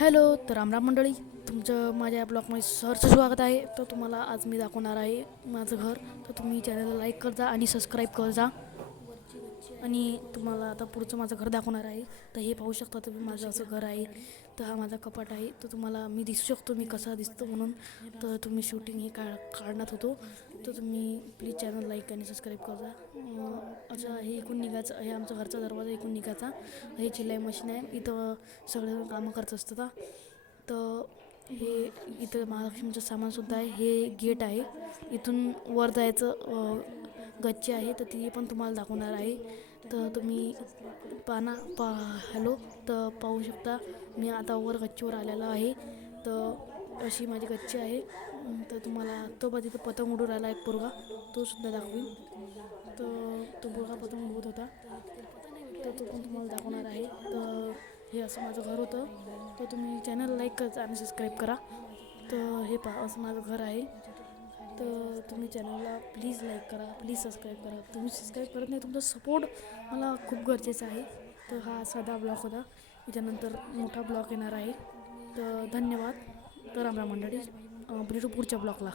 Hello, तर रामराम मंडळी. तुमचं माझ्या ब्लॉगमध्ये सहर्ष स्वागत आहे. तर तुम्हाला आज मी दाखवणार आहे माझं घर. तर तुम्ही चॅनलला लाईक कर जा आणि सबस्क्राईब कर जा. आणि तुम्हाला आता पुढचं माझं घर दाखवणार आहे. तर हे पाहू शकता तुम्ही, माझं असं घर आहे. तर हा माझा कपाट आहे. तर तुम्हाला मी दिसू शकतो मी कसा दिसतो म्हणून. तर तुम्ही शूटिंग हे काढण्यात होतो. तर तुम्ही प्लीज चॅनल लाईक आणि सबस्क्राईब कर जा. असं हे इकून निघायचं, हे आमचा घरचा दरवाजा इकून निघायचा. हे चिलाई मशीन आहे, इथं सगळे कामं करत असतात. तर हे इथं महालक्ष्मीचं सामानसुद्धा आहे. हे गेट आहे, इथून वर जायचं गच्ची आहे. तर ती पण तुम्हाला दाखवणार आहे. तर तुम्ही हॅलो, तर पाहू शकता मी आता वर गच्चीवर आलेलो आहे. तर अशी माझी गच्ची आहे. तर तुम्हाला तिथं पतंग उडून राहिला एक पोरगा, तो सुद्धा दाखवीन. तर तो पोरगा पतंग उडवत होता, तर तो पण तुम्हाला दाखवणार आहे. तर हे असं माझं घर होतं. तर तुम्ही चॅनल लाईक करा आणि सबस्क्राईब करा. तर हे पहा, असं माझं घर आहे. तर तुम्ही चॅनलला प्लीज लाईक करा, प्लीज सबस्क्राईब करा. तुम्ही सबस्क्राईब करत नाही, तुमचा सपोर्ट मला खूप गरजेचा आहे. तर हा साधा ब्लॉग होता, याच्यानंतर मोठा ब्लॉग येणार आहे. तर धन्यवाद. तर रामराम मंडळी, भेटू पुढच्या ब्लॉगला.